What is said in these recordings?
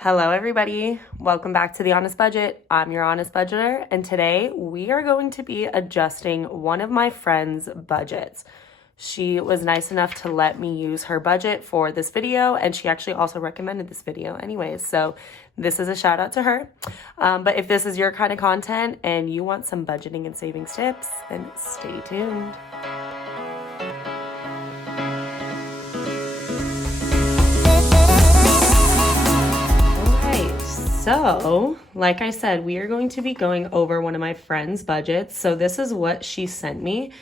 Hello, everybody. Welcome back to The Honest Budget. I'm your Honest Budgeter, and today we are going to be adjusting one of my friend's budgets. She was nice enough to let me use her budget for this video, and she actually also recommended this video anyways, so this is a shout out to her. But if this is your kind of content and you want some budgeting and savings tips, then stay tuned. So, like I said, we are going to be going over one of my friend's budgets. So this is what she sent me.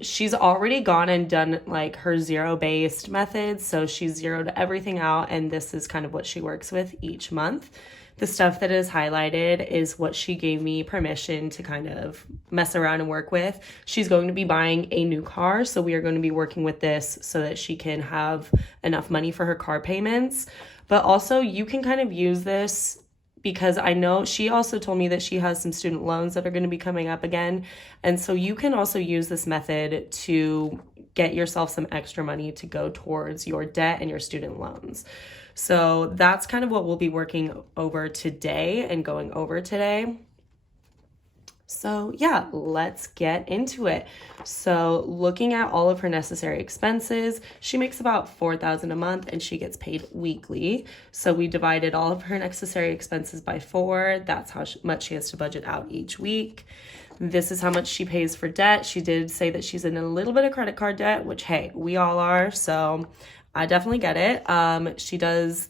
She's already gone and done like her zero-based methods. So she's zeroed everything out, and this is kind of what she works with each month. The stuff that is highlighted is what she gave me permission to kind of mess around and work with. She's going to be buying a new car, so we are going to be working with this so that she can have enough money for her car payments. But also you can kind of use this because I know she also told me that she has some student loans that are going to be coming up again. And so you can also use this method to get yourself some extra money to go towards your debt and your student loans. So that's kind of what we'll be working over today and going over today. So yeah, let's get into it. So looking at all of her necessary expenses, she makes about $4,000 a month and she gets paid weekly. So we divided all of her necessary expenses by 4. That's how much she has to budget out each week. This is how much she pays for debt. She did say that she's in a little bit of credit card debt, which, hey, we all are. So I definitely get it.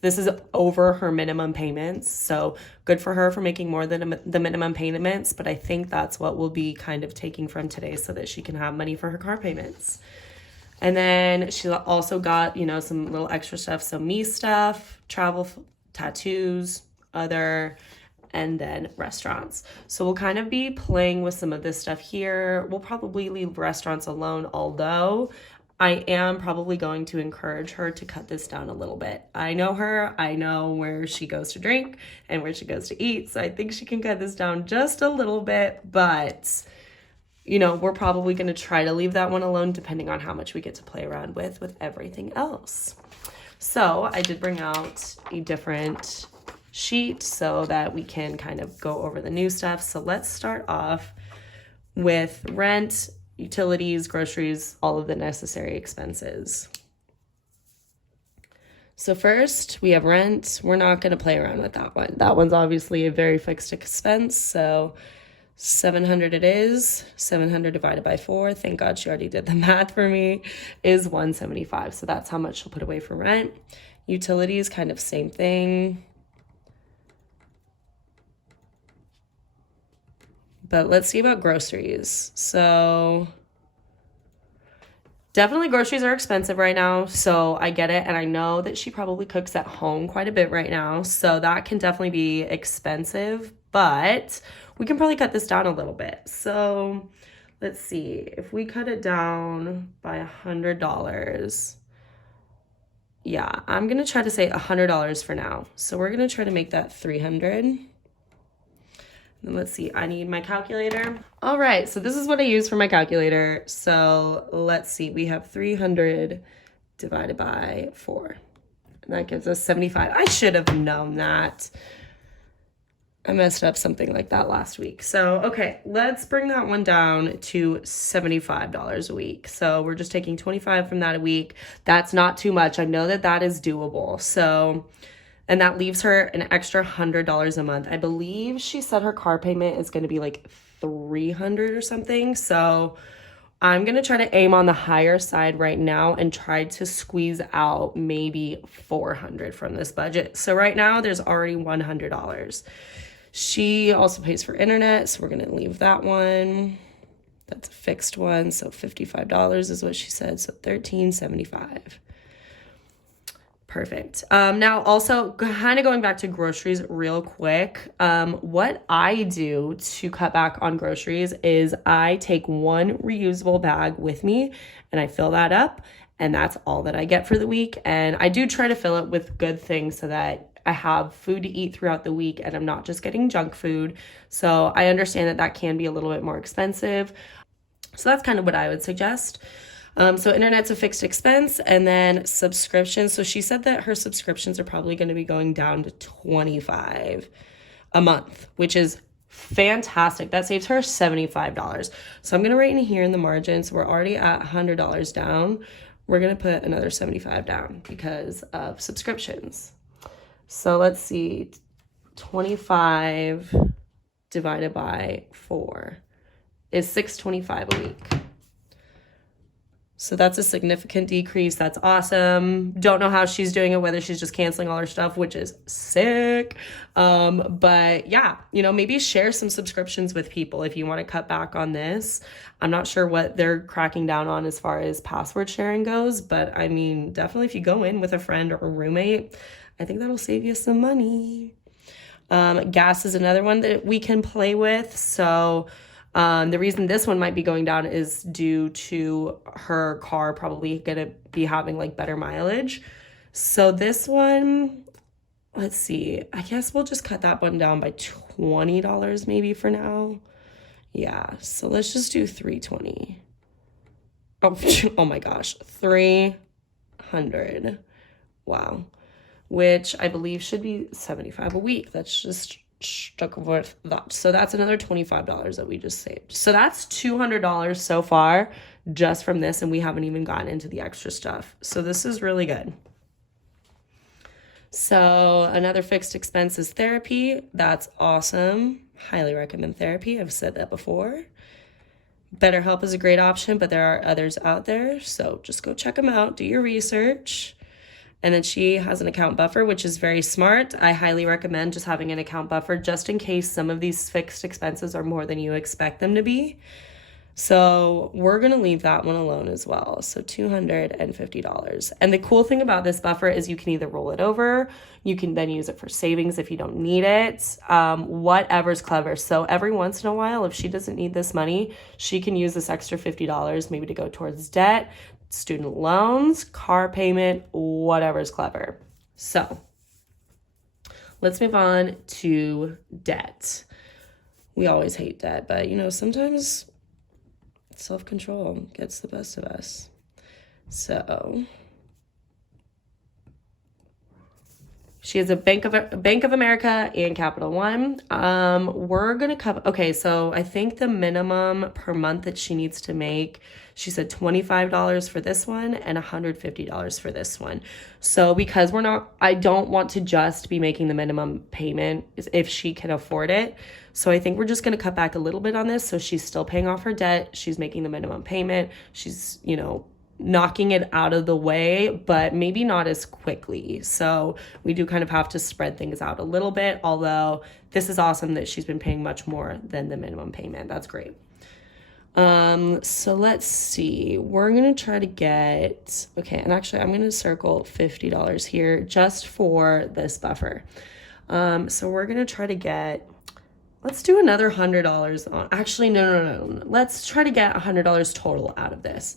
This is over her minimum payments. So good for her for making more than the minimum payments. But I think that's what we'll be kind of taking from today so that she can have money for her car payments. And then she also got, some little extra stuff. So me stuff, travel, tattoos, other, and then restaurants. So we'll kind of be playing with some of this stuff here. We'll probably leave restaurants alone, although I am probably going to encourage her to cut this down a little bit. I know her. I know where she goes to drink and where she goes to eat. So I think she can cut this down just a little bit. But, we're probably going to try to leave that one alone depending on how much we get to play around with everything else. So I did bring out a different sheet so that we can kind of go over the new stuff. So let's start off with rent, utilities, groceries, all of the necessary expenses. So first we have rent. We're not going to play around with that one. That one's obviously a very fixed expense. So $700 it is. 700 divided by 4. Thank God she already did the math for me, is $175. So that's how much she'll put away for rent. Utilities, kind of same thing. But let's see about groceries. So definitely groceries are expensive right now. So I get it. And I know that she probably cooks at home quite a bit right now. So that can definitely be expensive, but we can probably cut this down a little bit. So let's see. If we cut it down by $100, yeah, I'm going to try to say $100 for now. So we're going to try to make that $300. And let's see, I need my calculator. All right, so this is what I use for my calculator. So let's see, we have 300 divided by 4. And that gives us 75. I should have known that. I messed up something like that last week. So, okay, let's bring that one down to $75 a week. So we're just taking 25 from that a week. That's not too much. I know that that is doable. So, and that leaves her an extra $100 a month. I believe she said her car payment is going to be like $300 or something. So I'm going to try to aim on the higher side right now and try to squeeze out maybe $400 from this budget. So right now there's already $100. She also pays for internet, so we're going to leave that one. That's a fixed one, so $55 is what she said, so $13.75. Perfect. Now also kind of going back to groceries real quick. What I do to cut back on groceries is I take one reusable bag with me and I fill that up, and that's all that I get for the week. And I do try to fill it with good things so that I have food to eat throughout the week and I'm not just getting junk food. So I understand that that can be a little bit more expensive. So that's kind of what I would suggest. So internet's a fixed expense, and then subscriptions. So she said that her subscriptions are probably going to be going down to $25 a month, which is fantastic. That saves her $75. So I'm going to write in here in the margin. So we're already at $100 down. We're going to put another 75 down because of subscriptions. So let's see, 25 divided by 4 is $625 a week. So that's a significant decrease. That's awesome. Don't know how she's doing it, whether she's just canceling all her stuff, which is sick. But yeah, you know, maybe share some subscriptions with people if you want to cut back on this. I'm not sure what they're cracking down on as far as password sharing goes, but I mean, definitely if you go in with a friend or a roommate, I think that'll save you some money. Gas is another one that we can play with. So the reason this one might be going down is due to her car probably going to be having like better mileage. So this one, let's see, I guess we'll just cut that one down by $20 maybe for now. Yeah, so let's just do $320. Oh my gosh, $300. Wow. Which I believe should be $75 a week. That's just stuck with that. So that's another $25 that we just saved. So that's $200 so far just from this, and we haven't even gotten into the extra stuff. So this is really good. So another fixed expense is therapy. That's awesome. Highly recommend therapy. I've said that before. BetterHelp is a great option, but there are others out there. So just go check them out. Do your research. And then she has an account buffer, which is very smart. I highly recommend just having an account buffer just in case some of these fixed expenses are more than you expect them to be. So we're going to leave that one alone as well. So $250. And the cool thing about this buffer is you can either roll it over, you can then use it for savings if you don't need it, whatever's clever. So every once in a while, if she doesn't need this money, she can use this extra $50 maybe to go towards debt, student loans, car payment, whatever's clever. So let's move on to debt. We always hate debt, but you know, sometimes self-control gets the best of us. So she has a Bank of America and Capital One. We're going to cover, okay, so I think the minimum per month that she needs to make, she said $25 for this one and $150 for this one. So because I don't want to just be making the minimum payment if she can afford it. So I think we're just going to cut back a little bit on this. So she's still paying off her debt. She's making the minimum payment. She's, you know, knocking it out of the way, but maybe not as quickly. So we do kind of have to spread things out a little bit, although this is awesome that she's been paying much more than the minimum payment. That's great. So let's see, we're going to try to get, okay, and actually I'm going to circle $50 here just for this buffer. So we're going to try to get, let's do another $100 on, actually, no. Let's try to get $100 total out of this.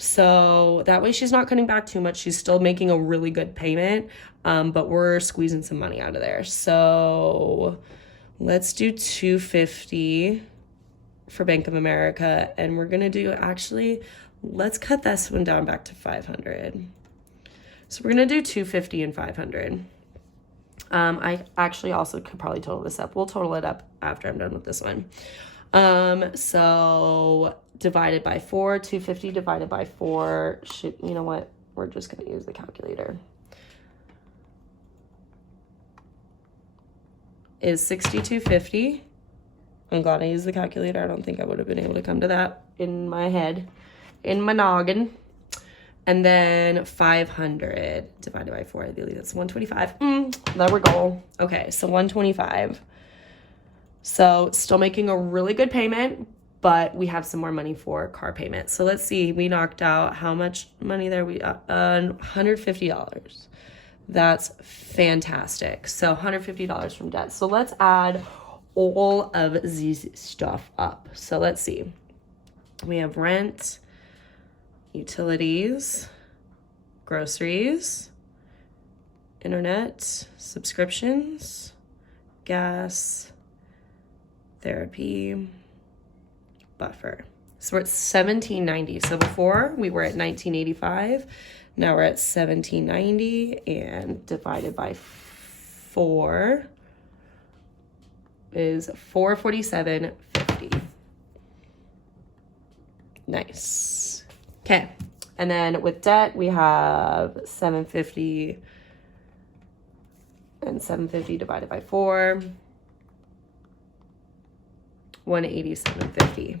So that way she's not cutting back too much. She's still making a really good payment, but we're squeezing some money out of there. So let's do $250 for Bank of America. And we're going to do, actually, let's cut this one down back to $500. So we're going to do $250 and $500. I actually also could probably total this up. We'll total it up after I'm done with this one. So divided by 4, 250 divided by 4, you know what? We're just going to use the calculator. Is 6,250. I'm glad I used the calculator. I don't think I would have been able to come to that in my head, in my noggin. And then 500 divided by 4, I believe that's 125. There we go. Okay, so 125. So still making a really good payment, but we have some more money for car payment. So let's see, we knocked out how much money there? We $150. That's fantastic. So $150 from debt. So let's add all of this stuff up. So let's see. We have rent, utilities, groceries, internet, subscriptions, gas, therapy, buffer. So we're at $17.90. So before we were at $19.85. Now we're at $17.90, and divided by 4 is $447.50. Nice. Okay. And then with debt, we have $750, and $750 divided by 4, $187.50.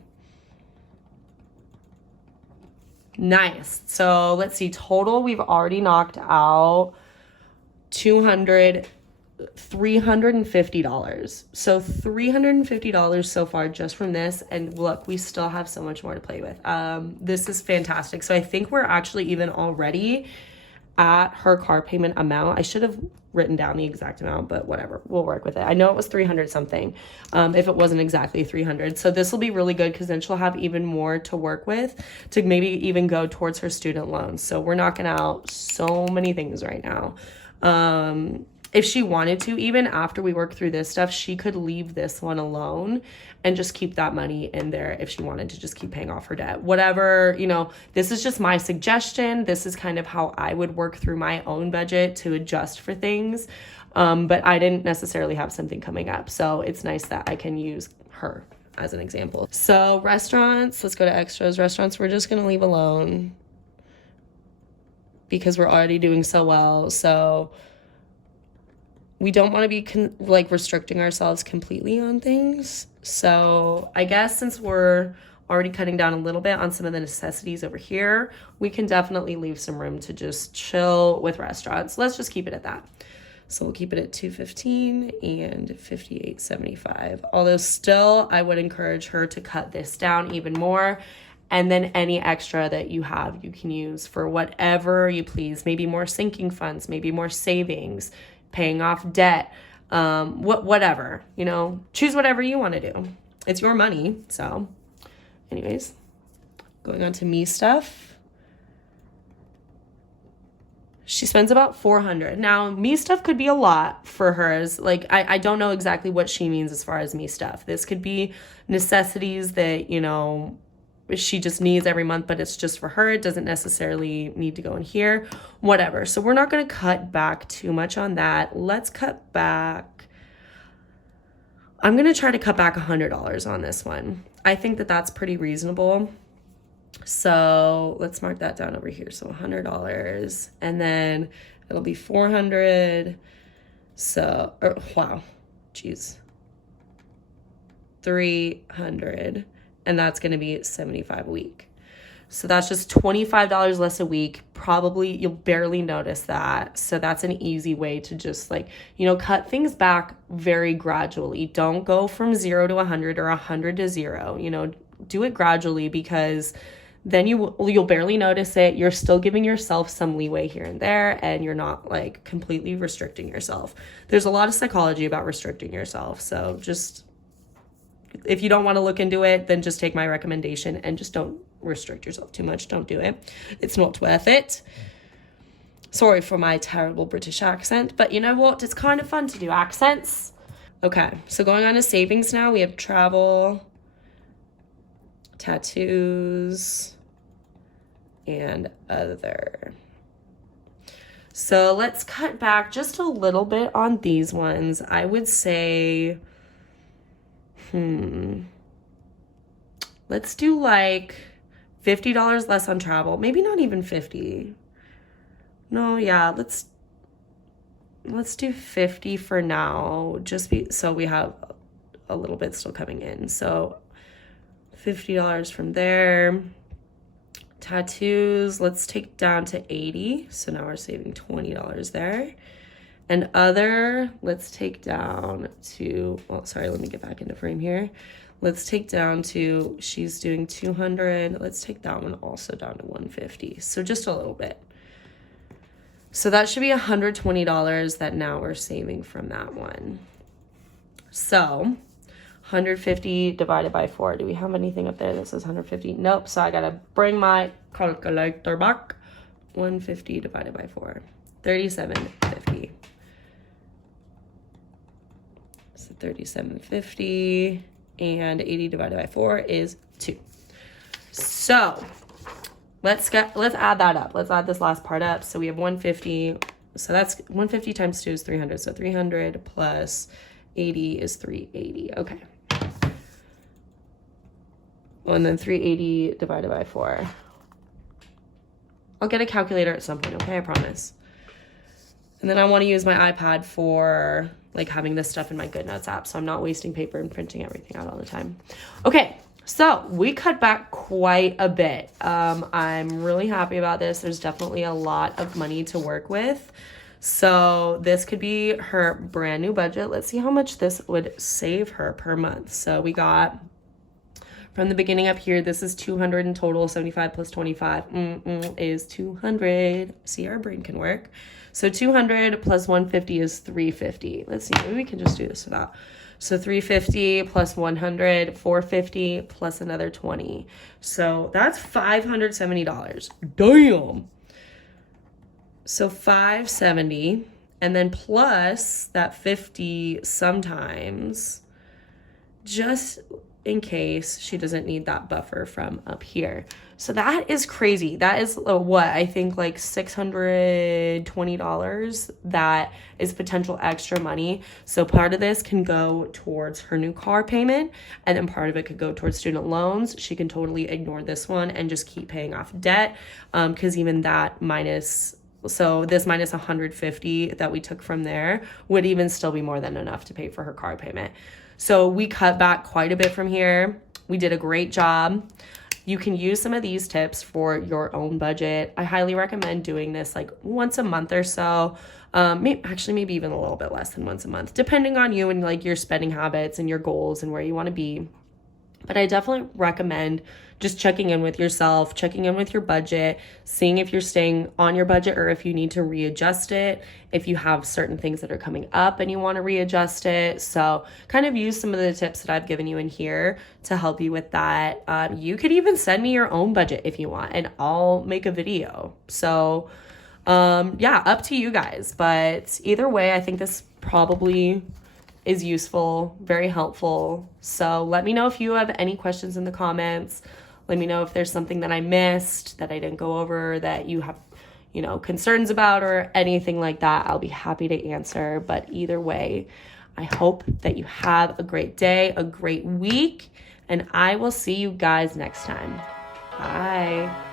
Nice. So let's see, total we've already knocked out $350. So $350 so far just from this. And look, we still have so much more to play with. This is fantastic. So I think we're actually even already at her car payment amount. I should have written down the exact amount, but whatever, we'll work with it. I know it was 300 something, if it wasn't exactly 300. So this will be really good because then she'll have even more to work with to maybe even go towards her student loans. So we're knocking out so many things right now. If she wanted to, even after we work through this stuff, she could leave this one alone and just keep that money in there if she wanted to just keep paying off her debt. Whatever, you know, this is just my suggestion. This is kind of how I would work through my own budget to adjust for things. But I didn't necessarily have something coming up. So it's nice that I can use her as an example. So restaurants, let's go to extras. Restaurants, we're just going to leave alone because we're already doing so well. So we don't want to be restricting ourselves completely on things. So I guess since we're already cutting down a little bit on some of the necessities over here, we can definitely leave some room to just chill with restaurants. Let's just keep it at that. So we'll keep it at $215 and $58.75. Although still, I would encourage her to cut this down even more. And then any extra that you have, you can use for whatever you please. Maybe more sinking funds, maybe more savings, paying off debt, whatever, you know, choose whatever you want to do. It's your money. So anyways, going on to me stuff. She spends about $400. Now, me stuff could be a lot for hers. Like, I don't know exactly what she means as far as me stuff. This could be necessities that, you know, she just needs every month, but it's just for her. It doesn't necessarily need to go in here, whatever. So we're not going to cut back too much on that. Let's cut back. I'm going to try to cut back $100 on this one. I think that that's pretty reasonable. So let's mark that down over here. So $100, and then it'll be $400. So, wow, geez, $300. And that's going to be $75 a week. So that's just $25 less a week. Probably you'll barely notice that. So that's an easy way to just cut things back very gradually. Don't go from 0 to 100 or 100 to 0. Do it gradually, because then you'll barely notice it. You're still giving yourself some leeway here and there, and you're not completely restricting yourself. There's a lot of psychology about restricting yourself. So just, if you don't want to look into it, then just take my recommendation and just don't restrict yourself too much. Don't do it. It's not worth it. Sorry for my terrible British accent, but you know what? It's kind of fun to do accents. Okay, so going on to savings now, we have travel, tattoos, and other. So let's cut back just a little bit on these ones. I would say, let's do $50 less on travel. Maybe not even 50. No, yeah, let's do 50 for now. So we have a little bit still coming in. So $50 from there. Tattoos, let's take down to 80. So now we're saving $20 there. And other, let's take down to, let me get back into frame here. Let's take down to, she's doing 200. Let's take that one also down to 150. So just a little bit. So that should be $120 that now we're saving from that one. So 150 divided by 4. Do we have anything up there that says 150? Nope. So I got to bring my calculator back. 150 divided by 4. $37.50. So $37.50, and 80 divided by 4 is 2. So let's add that up. Let's add this last part up. So we have 150. So that's 150 times 2 is 300. So 300 plus 80 is 380. Okay. Well, and then 380 divided by 4. I'll get a calculator at some point, okay? I promise. And then I want to use my iPad for like having this stuff in my GoodNotes app, so I'm not wasting paper and printing everything out all the time. Okay, so we cut back quite a bit. I'm really happy about this. There's definitely a lot of money to work with. So this could be her brand new budget. Let's see how much this would save her per month. So we got from the beginning up here, this is 200 in total. 75 plus 25 is 200. See, our brain can work. So 200 plus 150 is 350. Let's see, maybe we can just do this without. So 350 plus 100, 450 plus another 20. So that's $570. Damn. So 570, and then plus that 50 sometimes, just in case she doesn't need that buffer from up here. So that is crazy. That is what I think like $620 that is potential extra money. So part of this can go towards her new car payment, and then part of it could go towards student loans. She can totally ignore this one and just keep paying off debt, because even that minus, so this minus 150 that we took from there would even still be more than enough to pay for her car payment. So we cut back quite a bit from here. We did a great job. You can use some of these tips for your own budget. I highly recommend doing this like once a month or so. Maybe even a little bit less than once a month, depending on you and like your spending habits and your goals and where you want to be. But I definitely recommend just checking in with yourself, checking in with your budget, seeing if you're staying on your budget or if you need to readjust it, if you have certain things that are coming up and you want to readjust it. So kind of use some of the tips that I've given you in here to help you with that. You could even send me your own budget if you want, and I'll make a video. So yeah, up to you guys. But either way, I think this probably is useful, very helpful. So let me know if you have any questions in the comments. Let me know if there's something that I missed, that I didn't go over, that you have, concerns about or anything like that. I'll be happy to answer. But either way, I hope that you have a great day, a great week, and I will see you guys next time. Bye.